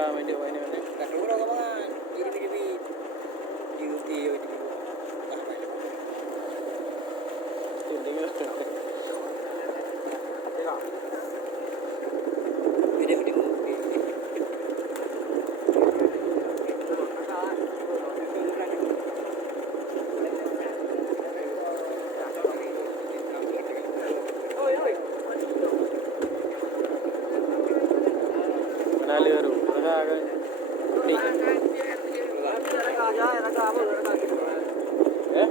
raga mấy điệu ấy này đấy. Cả đúng đâu các bạn. Đi đi ơi. Tìm đi nữa. Thế nào? Đi. Mana liru, raga kan. Putih. Raga. Eh?